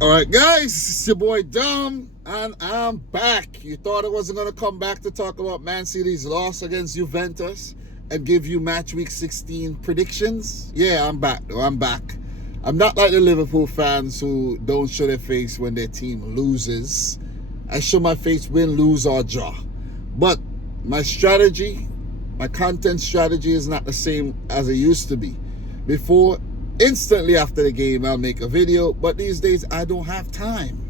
All right, guys, it's your boy Dom, and I'm back. You thought I wasn't going to come back to talk about Man City's loss against Juventus and give you match week 16 predictions? Yeah, I'm back, though. I'm back. I'm not like the Liverpool fans who don't show their face when their team loses. I show my face win, lose, or draw. But my strategy, my content strategy is not the same as it used to be. Before, instantly after the game, I'll make a video, but these days I don't have time.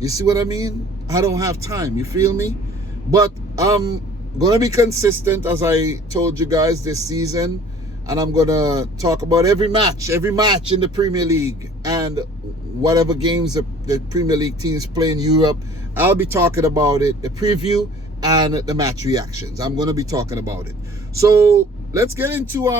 You see what I mean? I don't have time. You feel me? But I'm gonna be consistent, as I told you guys this season, and I'm gonna talk about every match in the Premier League and whatever games the Premier League teams play in Europe. I'll be talking about it, the preview and the match reactions. I'm gonna be talking about it. So let's get into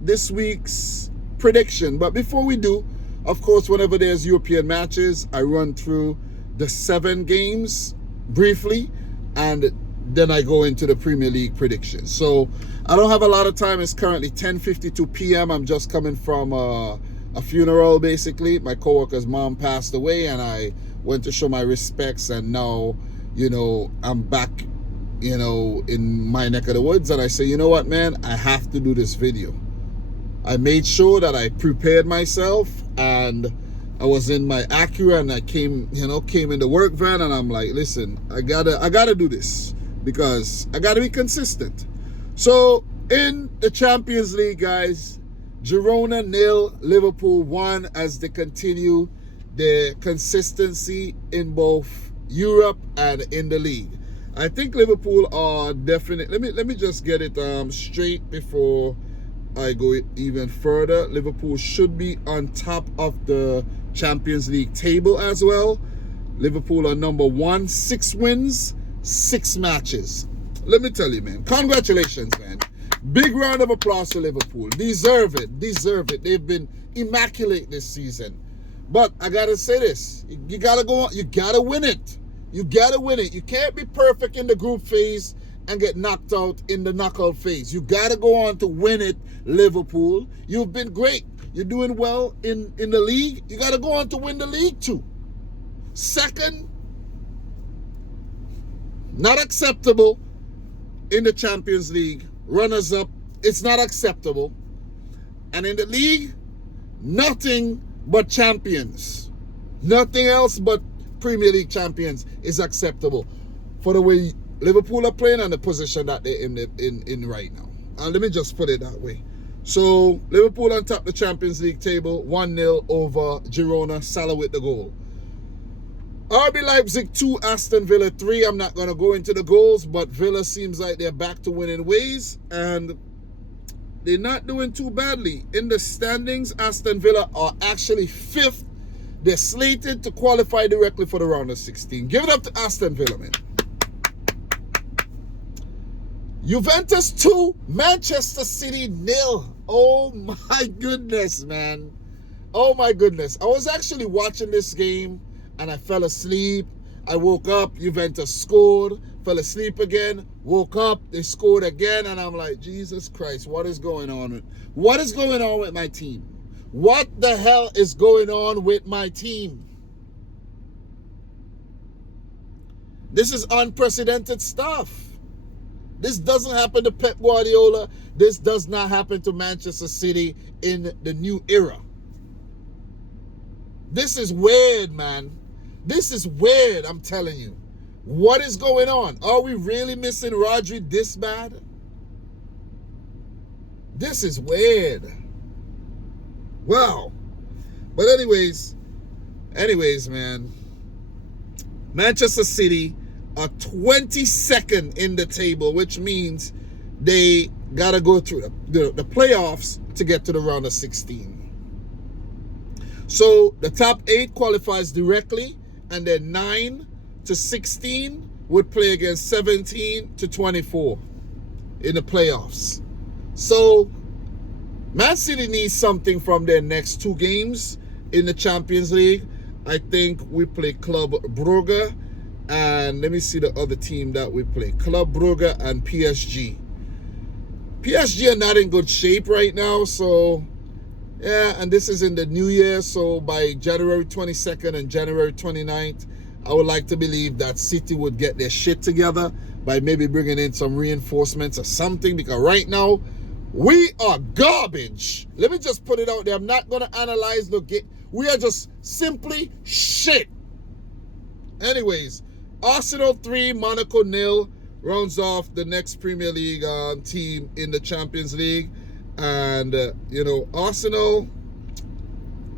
this week's prediction. But before we do, of course, whenever there's European matches, I run through the 7 games briefly, and then I go into the Premier League predictions. So I don't have a lot of time. It's currently 10:52 p.m. I'm just coming from a funeral, basically. My coworker's mom passed away, and I went to show my respects, and now, I'm back, in my neck of the woods, and I say, you know what, man, I have to do this video. I made sure that I prepared myself, and I was in my Acura, and I came in the work van, and I'm like, listen, I gotta do this because I gotta be consistent. So in the Champions League, guys, Girona 0, Liverpool 1, as they continue their consistency in both Europe and in the league. I think Liverpool are definitely. Let me just get it straight before I go even further. Liverpool should be on top of the Champions League table as well. Liverpool are number 1, 6 wins, 6 matches. Let me tell you, man, congratulations, man. Big round of applause to Liverpool. Deserve it. They've been immaculate this season. But I gotta say this, you gotta go on, you gotta win it. You can't be perfect in the group phase and get knocked out in the knockout phase. You got to go on to win it, Liverpool. You've been great. You're doing well in the league. You got to go on to win the league too. Second, not acceptable in the Champions League. Runners up, it's not acceptable. And in the league, nothing but champions. Nothing else but Premier League champions is acceptable for the way Liverpool are playing and the position that they're in right now. And let me just put it that way. So Liverpool on top of the Champions League table, 1-0 over Girona. Salah with the goal. RB Leipzig 2, Aston Villa 3. I'm not going to go into the goals, but Villa seems like they're back to winning ways, and they're not doing too badly. In the standings, Aston Villa are actually 5th. They're slated to qualify directly for the round of 16. Give it up to Aston Villa, man. Juventus 2, Manchester City 0. Oh my goodness, man. Oh my goodness. I was actually watching this game and I fell asleep. I woke up, Juventus scored, fell asleep again, woke up, they scored again, and I'm like, Jesus Christ, what is going on? What is going on with my team? What the hell is going on with my team? This is unprecedented stuff. This doesn't happen to Pep Guardiola. This does not happen to Manchester City in the new era. This is weird, man. This is weird, I'm telling you. What is going on? Are we really missing Rodri this bad? This is weird. Wow. But anyways, man. Manchester City are 22nd in the table, which means they got to go through the playoffs to get to the round of 16. So the top 8 qualifies directly, and then 9 to 16 would play against 17 to 24 in the playoffs. So Man City needs something from their next 2 games in the Champions League. I think we play Club Brugge, and let me see the other team that we play. Club Brugge and PSG. PSG are not in good shape right now, so Yeah, and this is in the new year, so by January 22nd and January 29th, I would like to believe that City would get their shit together by maybe bringing in some reinforcements or something, because right now, we are garbage. Let me just put it out there. I'm not going to analyze the game. We are just simply shit. Anyways, Arsenal 3, Monaco 0 rounds off the next Premier League team in the Champions League. And, Arsenal,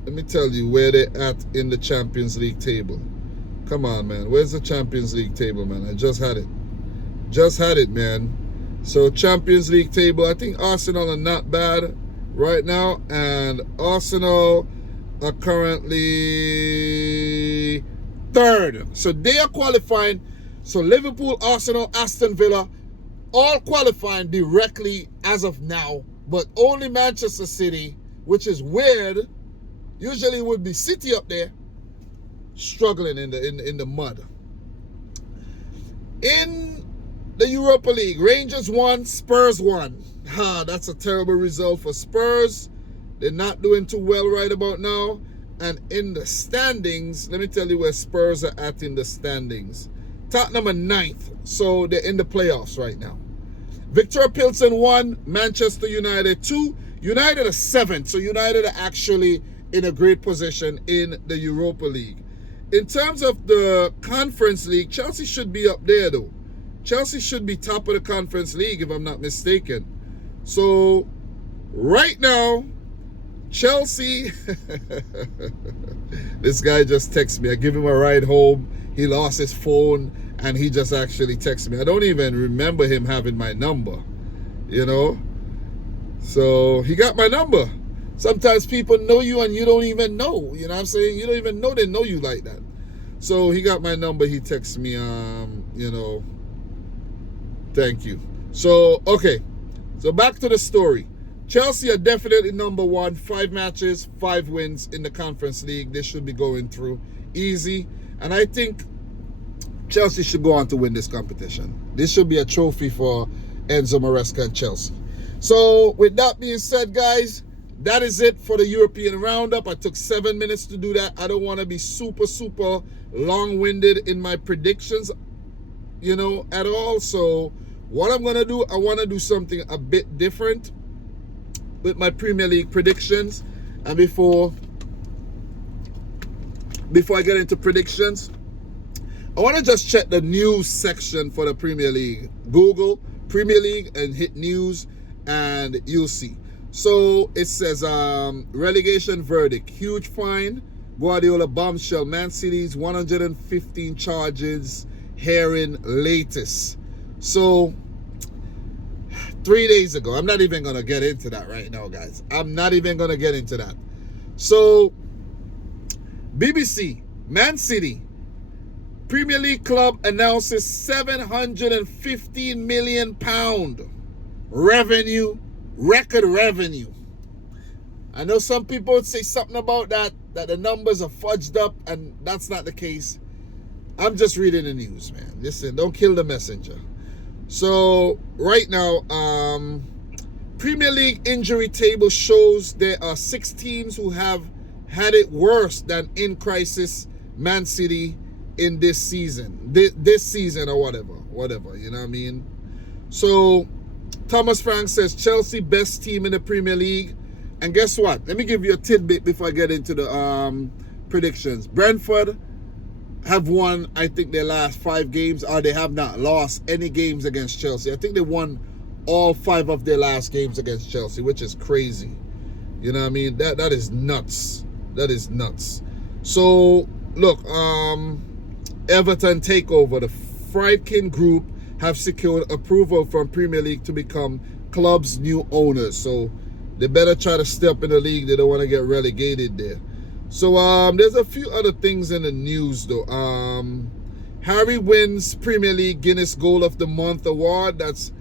let me tell you where they're at in the Champions League table. Come on, man. Where's the Champions League table, man? I just had it. Just had it, man. So, Champions League table, I think Arsenal are not bad right now. And Arsenal are currently third. So, they are qualifying. So, Liverpool, Arsenal, Aston Villa, all qualifying directly as of now. But only Manchester City, which is weird. Usually it would be City up there, struggling in the mud. In the Europa League, Rangers won, Spurs won. That's a terrible result for Spurs. They're not doing too well right about now. And in the standings, let me tell you where Spurs are at in the standings. Tottenham are 9th, so they're in the playoffs right now. Victoria Pilsen 1, Manchester United 2. United are 7th, so United are actually in a great position in the Europa League. In terms of the Conference League, Chelsea should be up there though. Chelsea should be top of the Conference League if I'm not mistaken. So, right now, Chelsea, this guy just texted me. I give him a ride home. He lost his phone and he just actually texted me. I don't even remember him having my number, So he got my number. Sometimes people know you and you don't even know. You know what I'm saying? You don't even know they know you like that. So he got my number. He texted me, thank you. So, okay. So back to the story. Chelsea are definitely number 1. 5 matches, 5 wins in the Conference League. They should be going through easy. And I think Chelsea should go on to win this competition. This should be a trophy for Enzo Maresca and Chelsea. So with that being said, guys, that is it for the European Roundup. I took 7 minutes to do that. I don't want to be super long-winded in my predictions, at all. So what I'm going to do, I want to do something a bit different with my Premier League predictions. And before I get into predictions, I want to just check the news section for the Premier League. Google Premier League and hit news and you'll see. So it says relegation verdict, huge fine, Guardiola bombshell, Man City's 115 charges hearing latest. So 3 days ago, I'm not even going to get into that right now, guys. I'm not even going to get into that. So BBC, Man City, Premier League club announces £715 million revenue, record revenue. I know some people would say something about that the numbers are fudged up, and that's not the case. I'm just reading the news, man. Listen, don't kill the messenger. So right now, Premier League injury table shows there are 6 teams who have had it worse than in crisis Man City in this season. This season or whatever, you know what I mean? So Thomas Frank says Chelsea best team in the Premier League. And guess what? Let me give you a tidbit before I get into the predictions. Brentford have won, I think, their last 5 games, or they have not lost any games against Chelsea. I think they won all 5 of their last games against Chelsea, which is crazy. You know what I mean? That is nuts. That is nuts. So, look, Everton takeover. The Friedkin Group have secured approval from Premier League to become club's new owners. So, they better try to step in the league. They don't want to get relegated there. So, there's a few other things in the news, though. Harry wins Premier League Guinness Goal of the Month award. That's,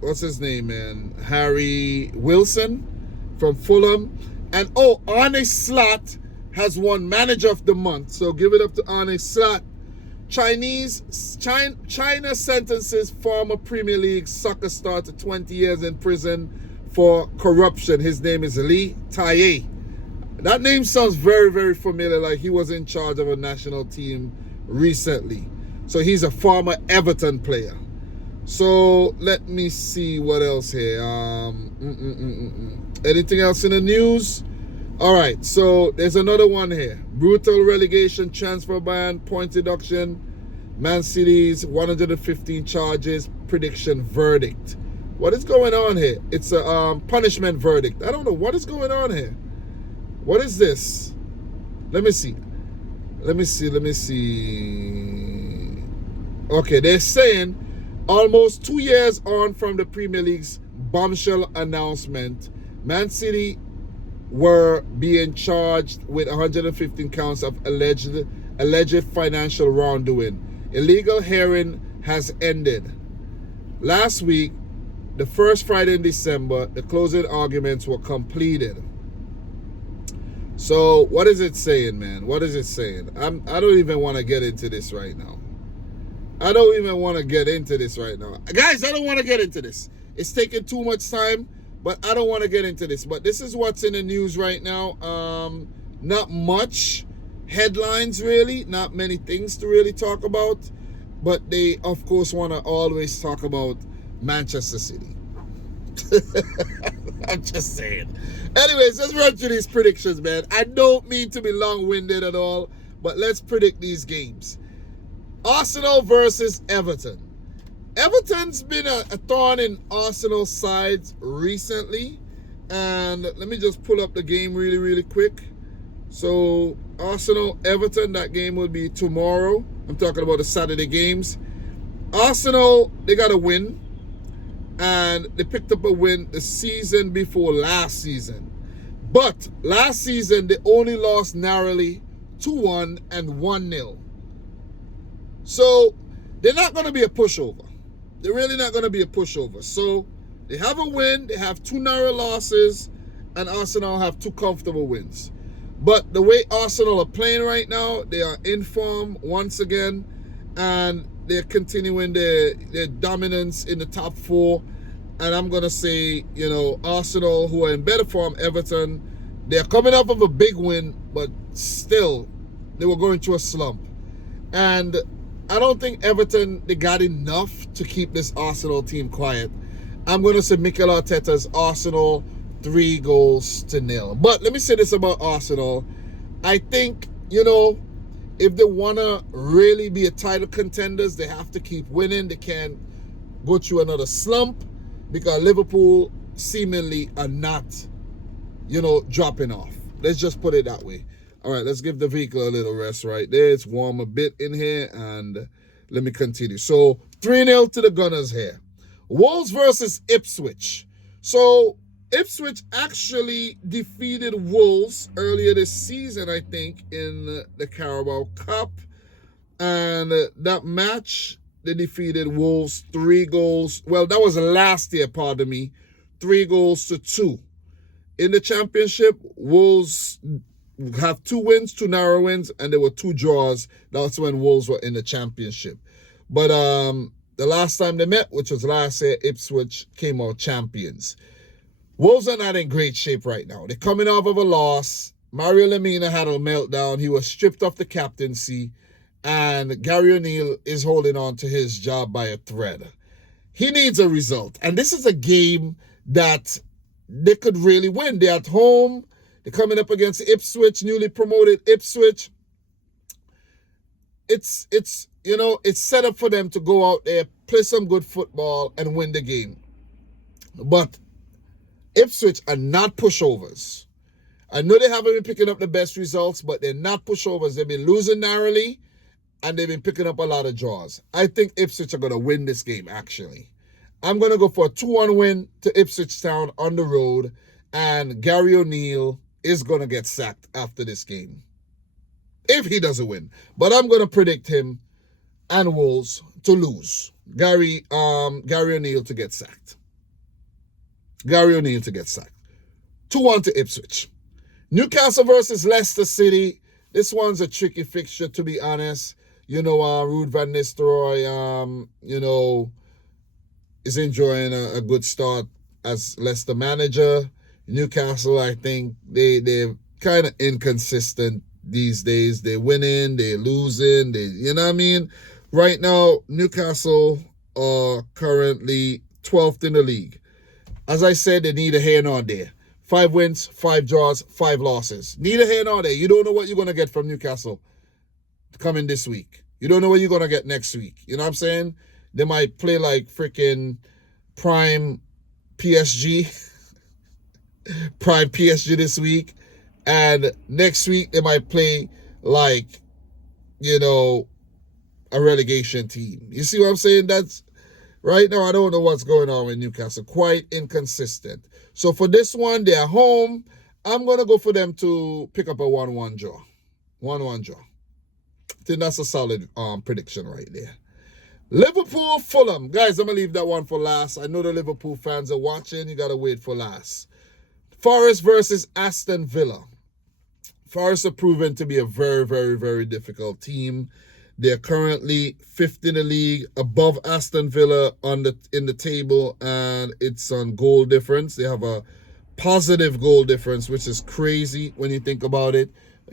what's his name, man? Harry Wilson from Fulham. And, Arne Slot has won Manager of the Month. So, give it up to Arne Slot. China sentences former Premier League soccer star to 20 years in prison for corruption. His name is Lee Taye. That name sounds very, very familiar, like he was in charge of a national team recently. So he's a former Everton player. So let me see what else here. Anything else in the news? All right, so there's another one here. Brutal relegation, transfer ban, point deduction, Man City's 115 charges, prediction verdict. What is going on here? It's a punishment verdict. I don't know. What is going on here? What is this? Let me see. Okay, they're saying almost 2 years on from the Premier League's bombshell announcement, Man City were being charged with 115 counts of alleged financial wrongdoing. Illegal hearing has ended. Last week, the first Friday in December, the closing arguments were completed. So what is it saying, man? What is it saying? I don't even want to get into this right now. Guys, I don't want to get into this. It's taking too much time, but I don't want to get into this. But this is what's in the news right now. Not much headlines, really. Not many things to really talk about. But they, of course, want to always talk about Manchester City. I'm just saying. Anyways, let's run through these predictions, man. I don't mean to be long-winded at all, but let's predict these games. Arsenal versus Everton. Everton's been a thorn in Arsenal's sides recently. And let me just pull up the game really, really quick. So, Arsenal-Everton, that game will be tomorrow. I'm talking about the Saturday games. Arsenal, they got a win. And they picked up a win the season before last season. But last season, they only lost narrowly 2-1 and 1-0. So, they're not going to be a pushover. They're really not going to be a pushover. So, they have a win, they have 2 narrow losses, and Arsenal have 2 comfortable wins. But the way Arsenal are playing right now, they are in form once again, and they're continuing their dominance in the top 4. And I'm going to say, Arsenal, who are in better form, Everton, they're coming off of a big win, but still, they were going through a slump. And I don't think Everton, they got enough to keep this Arsenal team quiet. I'm going to say Mikel Arteta's Arsenal 3-0. But let me say this about Arsenal. I think, if they want to really be a title contenders, they have to keep winning. They can't go through another slump because Liverpool seemingly are not, dropping off. Let's just put it that way. All right, let's give the vehicle a little rest right there. It's warm a bit in here, and let me continue. So, 3-0 to the Gunners here. Wolves versus Ipswich. So, Ipswich actually defeated Wolves earlier this season, I think, in the Carabao Cup. And that match, they defeated Wolves 3-0. Well, that was last year, pardon me. 3-2. In the championship, Wolves have 2 wins, 2 narrow wins, and there were 2 draws. That's when Wolves were in the championship. But the last time they met, which was last year, Ipswich came out champions. Wolves are not in great shape right now. They're coming off of a loss. Mario Lemina had a meltdown. He was stripped of the captaincy. And Gary O'Neill is holding on to his job by a thread. He needs a result. And this is a game that they could really win. They're at home. They're coming up against Ipswich, newly promoted Ipswich. It's set up for them to go out there, play some good football, and win the game. But Ipswich are not pushovers. I know they haven't been picking up the best results, but they're not pushovers. They've been losing narrowly, and they've been picking up a lot of draws. I think Ipswich are going to win this game, actually. I'm going to go for a 2-1 win to Ipswich Town on the road, and Gary O'Neill is going to get sacked after this game, if he doesn't win. But I'm going to predict him and Wolves to lose. Gary O'Neill to get sacked. 2-1 to Ipswich. Newcastle versus Leicester City. This one's a tricky fixture, to be honest. Ruud van Nistelrooy, is enjoying a good start as Leicester manager. Newcastle, I think they're kind of inconsistent these days. They're winning, they're losing, you know what I mean? Right now, Newcastle are currently 12th in the league. As I said, they need a hand on there. 5 wins, 5 draws, 5 losses. Need a hand on there. You don't know what you're going to get from Newcastle coming this week. You don't know what you're going to get next week. You know what I'm saying? They might play like freaking prime PSG. Prime PSG this week. And next week, they might play like, a relegation team. You see what I'm saying? That's right now, I don't know what's going on with Newcastle. Quite inconsistent. So for this one, they're home. I'm going to go for them to pick up a 1-1 draw. 1-1 draw. I think that's a solid prediction right there. Liverpool, Fulham. Guys, I'm going to leave that one for last. I know the Liverpool fans are watching. You got to wait for last. Forest versus Aston Villa. Forest are proven to be a very, very, very difficult team. They're currently 5th in the league, above Aston Villa in the table, and it's on goal difference. They have a positive goal difference, which is crazy when you think about it.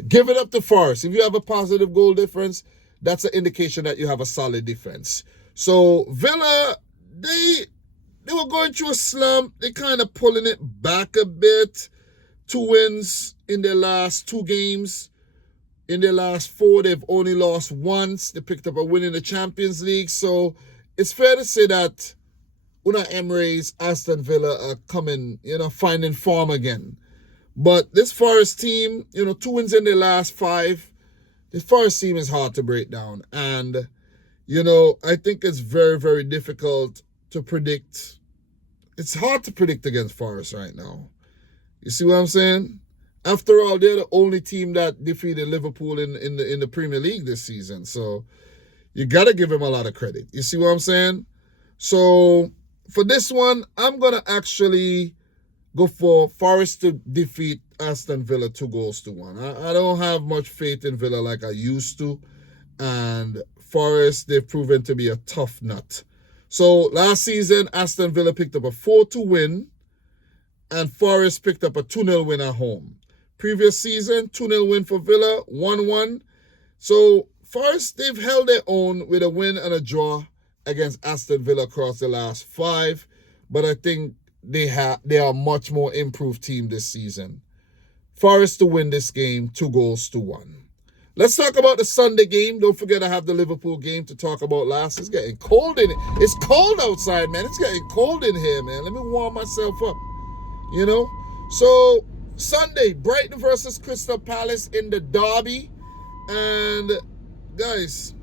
Give it up to Forest. If you have a positive goal difference, that's an indication that you have a solid defense. So Villa, they were going through a slump. They're kind of pulling it back a bit. 2 wins in their last 2 games. In their last 4, they've only lost once. They picked up a win in the Champions League. So it's fair to say that Unai Emery's Aston Villa are coming, finding form again. But this Forest team, 2 wins in their last 5. This Forest team is hard to break down. And, I think it's very, very difficult to predict. It's hard to predict against Forest right now. You see what I'm saying? After all, they're the only team that defeated Liverpool in the Premier League this season. So you got to give them a lot of credit. You see what I'm saying? So for this one, I'm going to actually go for Forest to defeat Aston Villa 2-1. I don't have much faith in Villa like I used to. And Forest, they've proven to be a tough nut. So last season, Aston Villa picked up a 4-2 win. And Forest picked up a 2-0 win at home. Previous season, 2-0 win for Villa, 1-1. So Forest, they've held their own with a win and a draw against Aston Villa across the last 5. But I think they are a much more improved team this season. Forest to win this game, 2-1. Let's talk about the Sunday game. Don't forget I have the Liverpool game to talk about last. It's getting cold in it. It's cold outside, man. It's getting cold in here, man. Let me warm myself up. So Sunday, Brighton versus Crystal Palace in the derby. And guys,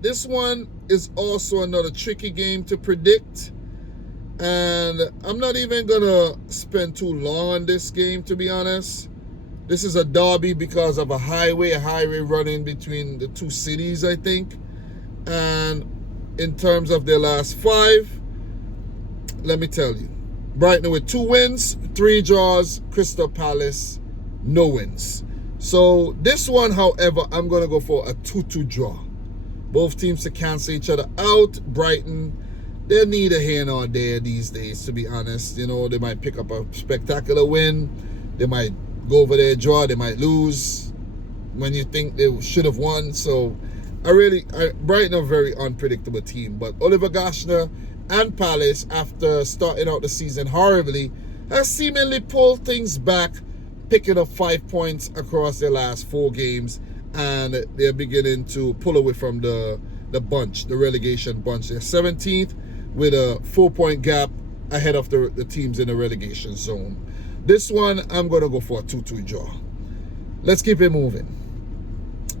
this one is also another tricky game to predict. And I'm not even going to spend too long on this game, to be honest. This is a derby because of a highway running between the 2 cities, I think. And in terms of their last 5, let me tell you. Brighton with 2 wins, 3 draws, Crystal Palace, no wins. So this one, however, I'm going to go for a 2-2 draw. Both teams to cancel each other out. Brighton, they need a hand on there these days, to be honest. They might pick up a spectacular win. They might go over there, draw. They might lose when you think they should have won. So Brighton are a very unpredictable team. But Oliver Gashner and Palace, after starting out the season horribly, has seemingly pulled things back, picking up 5 points across their last 4 games, and they're beginning to pull away from the relegation bunch. They're 17th with a 4-point gap ahead of the teams in the relegation zone. This one, I'm going to go for a 2-2 draw. Let's keep it moving.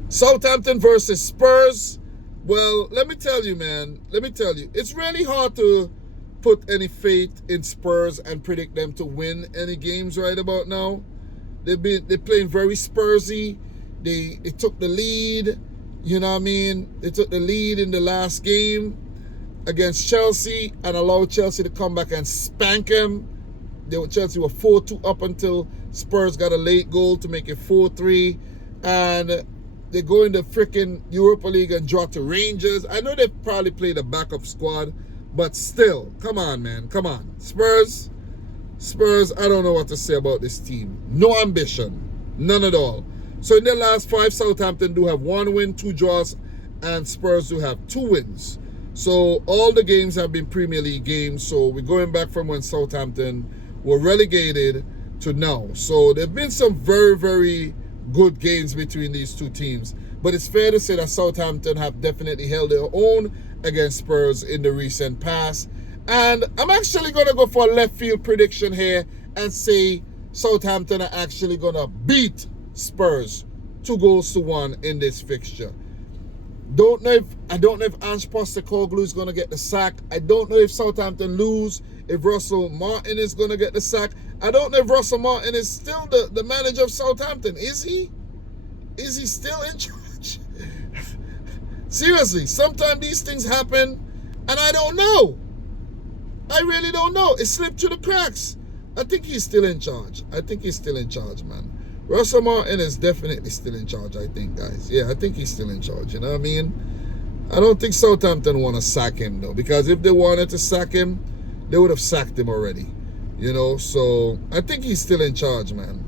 Southampton versus Spurs. Well, let me tell you, man. It's really hard to put any faith in Spurs and predict them to win any games right about now. They're playing very Spursy. They took the lead. You know what I mean? They took the lead in the last game against Chelsea and allowed Chelsea to come back and spank them. Chelsea were 4-2 up until Spurs got a late goal to make it 4-3. And they go in the freaking Europa League and draw to Rangers. I know they probably played a backup squad, But still, come on, man. Come on. Spurs, I don't know what to say about this team. No ambition. None at all. So in their last 5, Southampton do have 1 win, 2 draws, and Spurs do have 2 wins. So all the games have been Premier League games. So we're going back from when Southampton were relegated to now. So there have been some very, very good games between these two teams. But it's fair to say that Southampton have definitely held their own against Spurs in the recent past. And I'm actually going to go for a left field prediction here and say Southampton are actually going to beat Spurs 2-1 in this fixture. I don't know if Ange Postecoglou is going to get the sack. I don't know if Southampton lose, if Russell Martin is going to get the sack. I don't know if Russell Martin is still the manager of Southampton. Is he? Is he still in charge? Seriously, sometimes these things happen and I don't know. I really don't know. It slipped through the cracks. I think he's still in charge. I think he's still in charge, man. Russell Martin is definitely still in charge, I think, guys. Yeah, I think he's still in charge, you know what I mean? I don't think Southampton want to sack him, though, because if they wanted to sack him, they would have sacked him already, you know? So I think he's still in charge, man.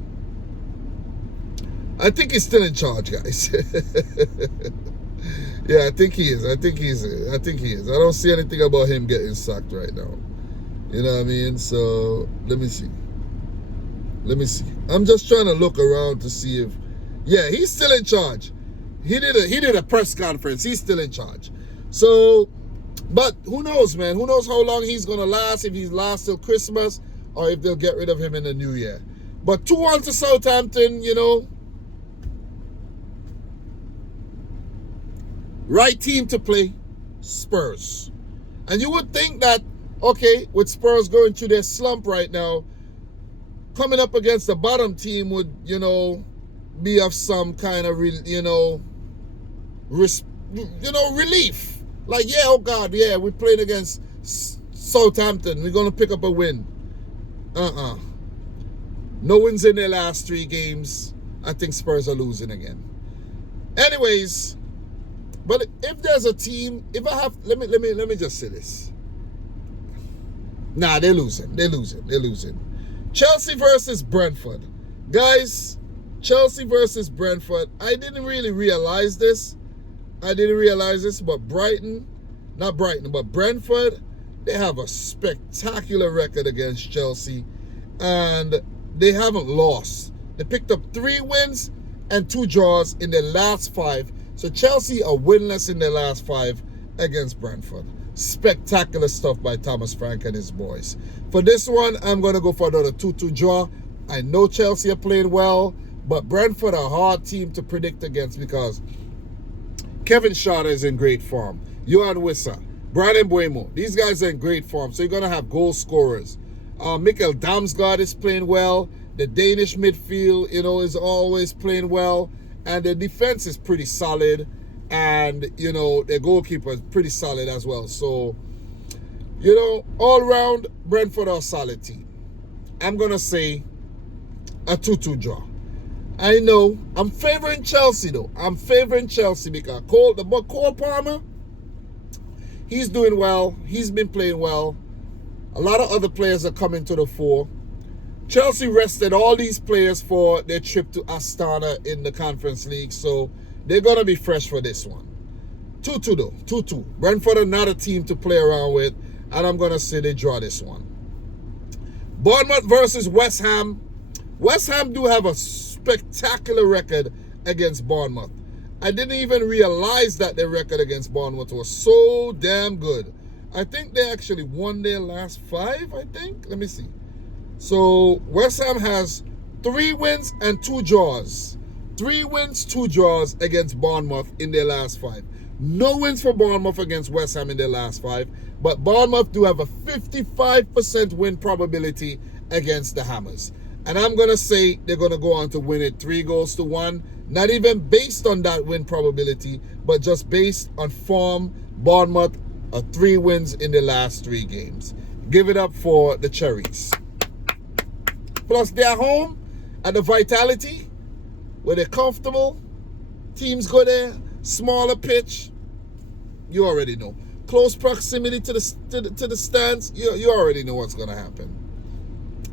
I think he's still in charge, guys. Yeah, I think he is. I think he is. I don't see anything about him getting sacked right now. You know what I mean? So let me see. I'm just trying to look around to see if, yeah, he's still in charge. He did a press conference. He's still in charge. So, but who knows, man? Who knows how long he's gonna last? If he's last till Christmas, or if they'll get rid of him in the new year. But 2-1 to Southampton, you know. Right team to play, Spurs. And you would think that, okay, with Spurs going through their slump right now, coming up against the bottom team would, you know, be of some kind of, relief. Like, yeah, oh God, yeah, we're playing against Southampton. We're going to pick up a win. No wins in their last 3 games. I think Spurs are losing again. Anyways, but if there's a team, if I have, let me just say this. Nah, they're losing. Chelsea versus Brentford. Guys, Chelsea versus Brentford. I didn't really realize this. But Brentford, they have a spectacular record against Chelsea. And they haven't lost. They picked up 3 wins and 2 draws in their last 5. So Chelsea are winless in their last 5 against Brentford. Spectacular stuff by Thomas Frank and his boys. For this one, I'm going to go for another 2-2 draw. I know Chelsea are playing well, but Brentford are a hard team to predict against because Kevin Schade is in great form. Johan Wissa, Brandon Buemo, these guys are in great form. So you're going to have goal scorers. Mikkel Damsgaard is playing well. The Danish midfield, is always playing well. And the defense is pretty solid. And, their goalkeeper is pretty solid as well. So, all around, Brentford are a solid team. I'm going to say a 2-2 draw. I know. I'm favoring Chelsea, though. I'm favoring Chelsea because Cole Palmer, he's doing well. He's been playing well. A lot of other players are coming to the fore. Chelsea rested all these players for their trip to Astana in the Conference League, so they're going to be fresh for this one. 2-2 though, 2-2. Brentford are not a team to play around with, and I'm going to say they draw this one. Bournemouth versus West Ham. West Ham do have a spectacular record against Bournemouth. I didn't even realize that their record against Bournemouth was so damn good. I think they actually won their last 5, I think. Let me see. So West Ham has 3 wins and 2 draws. 3 wins, 2 draws against Bournemouth in their last 5. No wins for Bournemouth against West Ham in their last 5. But Bournemouth do have a 55% win probability against the Hammers. And I'm going to say they're going to go on to win it 3-1. Not even based on that win probability, but just based on form. Bournemouth are 3 wins in the last 3 games. Give it up for the Cherries. Plus, they're home at the Vitality, where they're comfortable. Teams go there, smaller pitch. You already know. close proximity to the stands, you already know what's going to happen.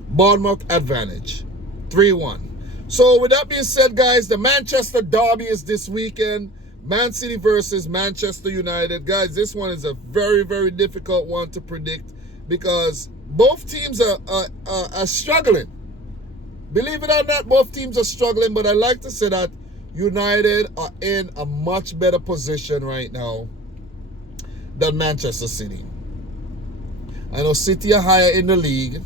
Bournemouth advantage, 3-1. So with that being said, guys, the Manchester derby is this weekend. Man City versus Manchester United. Guys, this one is a very, very difficult one to predict because both teams are struggling. Believe it or not, both teams are struggling, but I like to say that United are in a much better position right now than Manchester City. I know City are higher in the league.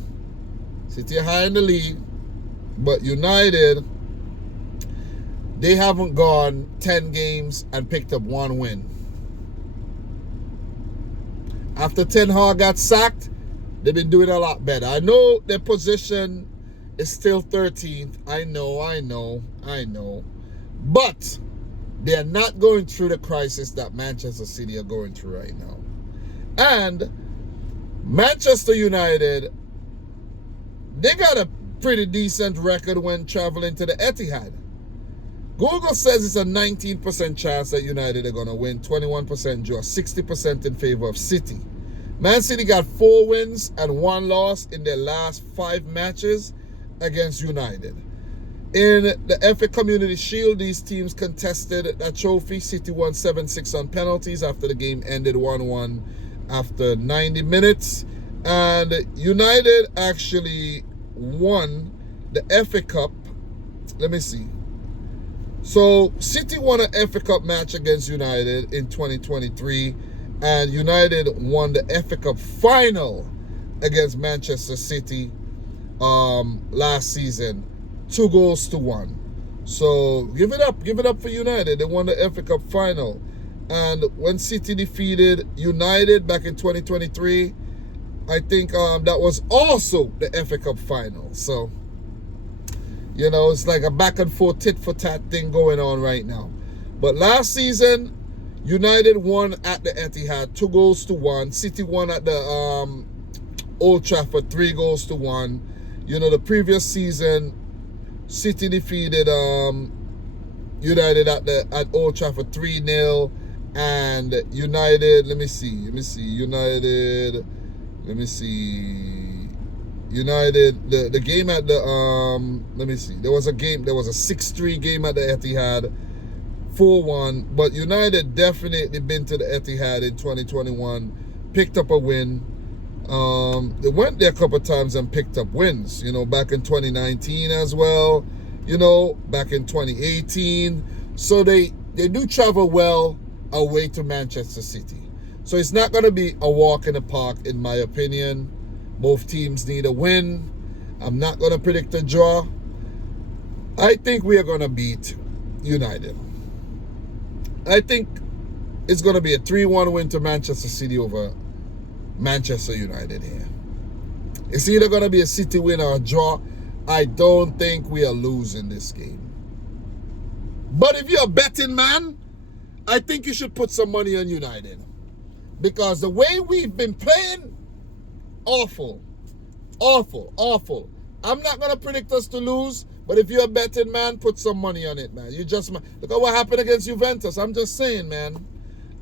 But United, they haven't gone 10 games and picked up 1 win. After Ten Hag got sacked, they've been doing a lot better. I know their position is still 13th. I know. But they are not going through the crisis that Manchester City are going through right now. And Manchester United, they got a pretty decent record when traveling to the Etihad. Google says it's a 19% chance that United are going to win, 21% draw, 60% in favor of City. Man City got 4 wins and 1 loss in their last 5 matches against United. In the FA Community Shield, these teams contested a trophy. City won 7-6 on penalties after the game ended 1-1 after 90 minutes. And United actually won the FA Cup. Let me see. So City won an FA Cup match against United in 2023, and United won the FA Cup final against Manchester City last season, 2-1. So give it up for United. They won the FA Cup final. And when City defeated United back in 2023, I think that was also the FA Cup final. So, you know, it's like a back and forth tit for tat thing going on right now. But last season, United won at the Etihad 2-1. City won at the Old Trafford 3-1. You know, the previous season, City defeated United at Old Trafford 3-0. And United, let me see. United, the game at the there was a 6-3 game at the Etihad, 4-1, but United definitely been to the Etihad in 2021, picked up a win. They went there a couple of times and picked up wins, you know, back in 2019 as well, you know, back in 2018. So they do travel well away to Manchester City. So it's not going to be a walk in the park, in my opinion. Both teams need a win. I'm not going to predict a draw. I think we are going to beat United. I think it's going to be a 3-1 win to Manchester City over Manchester United here. It's either going to be a City win or a draw. I don't think we are losing this game. But if you're a betting man, I think you should put some money on United. Because the way we've been playing, awful. I'm not going to predict us to lose, but if you're a betting man, put some money on it, man. Look at what happened against Juventus. I'm just saying, man.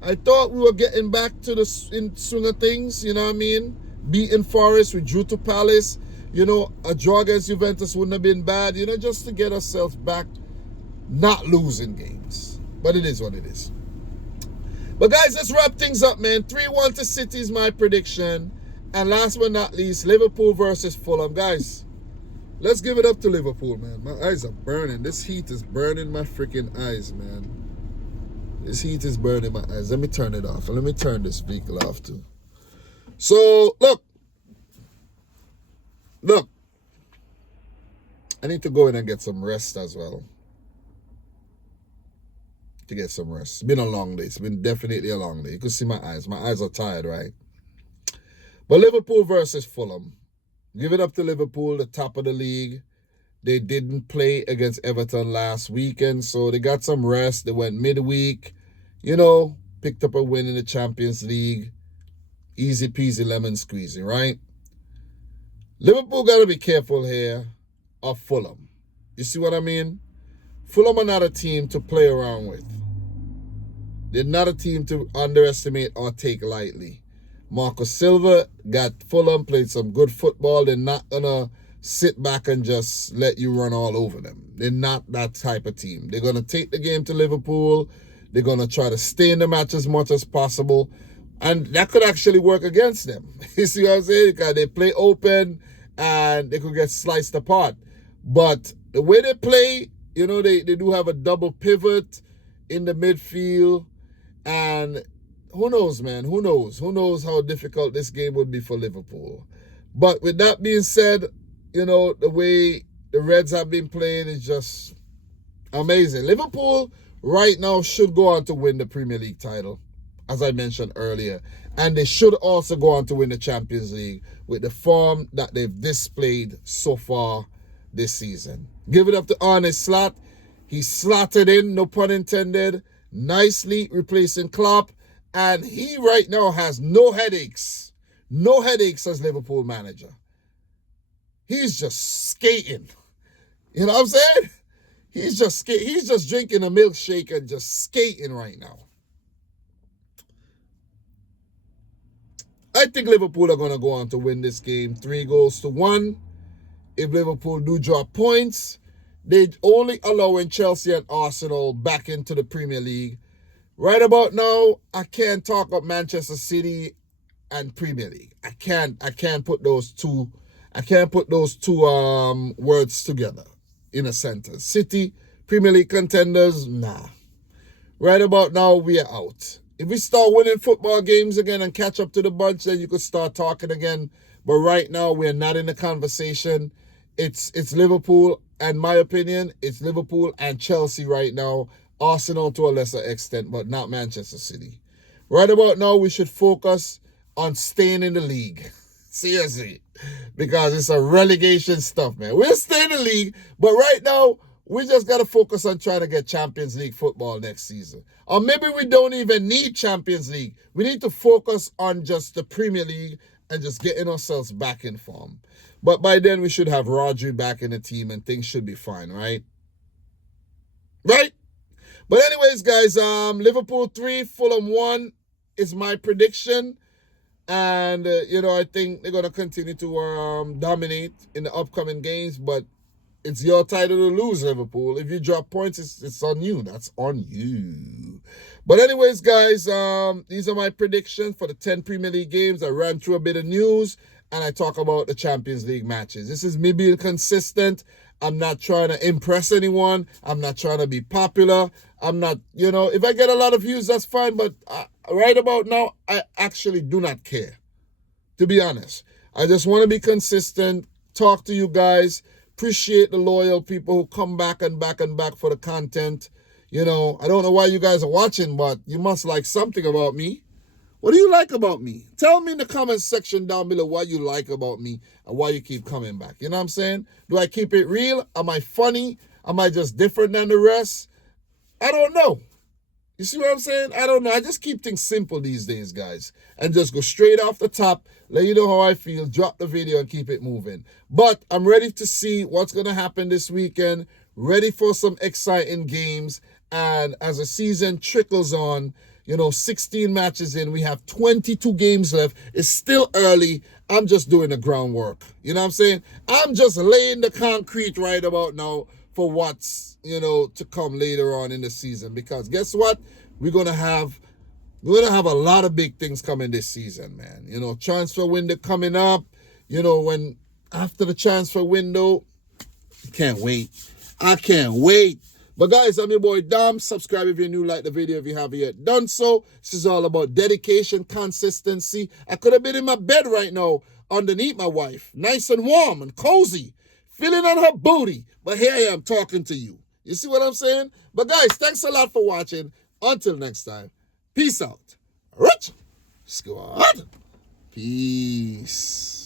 I thought we were getting back to the swing of things, you know what I mean? Beating Forest, we drew to Palace. You know, a draw against Juventus wouldn't have been bad, you know, just to get ourselves back, not losing games. But it is what it is. But guys, let's wrap things up, man. 3-1 to City is my prediction. And last but not least, Liverpool versus Fulham. Guys, let's give it up to Liverpool, man. My eyes are burning. This heat is burning my freaking eyes, man. This heat is burning my eyes. Let me turn it off. Let me turn this vehicle off too. So, look. I need to go in and get some rest as well. To get some rest. It's been a long day. It's been definitely a long day. You can see my eyes. My eyes are tired, right? But Liverpool versus Fulham. Give it up to Liverpool, the top of the league. They didn't play against Everton last weekend, so they got some rest. They went midweek, you know, picked up a win in the Champions League. Easy peasy lemon squeezy, right? Liverpool got to be careful here of Fulham. You see what I mean? Fulham are not a team to play around with. They're not a team to underestimate or take lightly. Marco Silva got Fulham, played some good football. They're not going to sit back and just let you run all over them. They're not that type of team. They're going to take the game to Liverpool. They're going to try to stay in the match as much as possible. And that could actually work against them. You see what I'm saying? Because they play open and they could get sliced apart. But the way they play, you know, they do have a double pivot in the midfield. And who knows, man? Who knows? Who knows how difficult this game would be for Liverpool? But with that being said, you know, the way the Reds have been playing is just amazing. Liverpool right now should go on to win the Premier League title, as I mentioned earlier. And they should also go on to win the Champions League with the form that they've displayed so far this season. Give it up to Arne Slot. He slotted in, no pun intended, nicely replacing Klopp. And he right now has no headaches. No headaches as Liverpool manager. He's just skating. You know what I'm saying? He's just drinking a milkshake and just skating right now. I think Liverpool are going to go on to win this game 3-1. If Liverpool do drop points, they only allowing Chelsea and Arsenal back into the Premier League. Right about now, I can't talk about Manchester City and Premier League. I can't put those two words together in a sentence. City, Premier League contenders, nah. Right about now, we are out. If we start winning football games again and catch up to the bunch, then you could start talking again. But right now, we're not in the conversation. It's Liverpool, and my opinion, it's Liverpool and Chelsea right now. Arsenal to a lesser extent, but not Manchester City. Right about now, we should focus on staying in the league. Seriously. Because it's a relegation stuff, man. We'll stay in the league, but right now, we just got to focus on trying to get Champions League football next season. Or maybe we don't even need Champions League. We need to focus on just the Premier League and just getting ourselves back in form. But by then, we should have Rodri back in the team and things should be fine, right? Right? But anyways, guys, Liverpool 3, Fulham 1 is my prediction. And, I think they're going to continue to dominate in the upcoming games. But it's your title to lose, Liverpool. If you drop points, it's on you. That's on you. But anyways, guys, these are my predictions for the 10 Premier League games. I ran through a bit of news, and I talk about the Champions League matches. This is me being consistent. I'm not trying to impress anyone. I'm not trying to be popular. I'm not, if I get a lot of views, that's fine. But right about now, I actually do not care, to be honest. I just want to be consistent, talk to you guys, appreciate the loyal people who come back and back and back for the content. I don't know why you guys are watching, but you must like something about me. What do you like about me? Tell me in the comment section down below what you like about me and why you keep coming back. You know what I'm saying? Do I keep it real? Am I funny? Am I just different than the rest? I don't know. You see what I'm saying? I don't know. I just keep things simple these days, guys. And just go straight off the top, let you know how I feel, drop the video and keep it moving. But I'm ready to see what's going to happen this weekend. Ready for some exciting games. And as the season trickles on, 16 matches in, we have 22 games left. It's still early. I'm just doing the groundwork. You know what I'm saying? I'm just laying the concrete right about now for what's, to come later on in the season. Because guess what? We're going to have a lot of big things coming this season, man. Transfer window coming up. When after the transfer window, can't wait. I can't wait. But guys, I'm your boy Dom. Subscribe if you're new, like the video if you haven't yet done so. This is all about dedication, consistency. I could have been in my bed right now underneath my wife, nice and warm and cozy, feeling on her booty. But here I am talking to you. You see what I'm saying? But guys, thanks a lot for watching. Until next time, peace out. Rich Squad. Peace.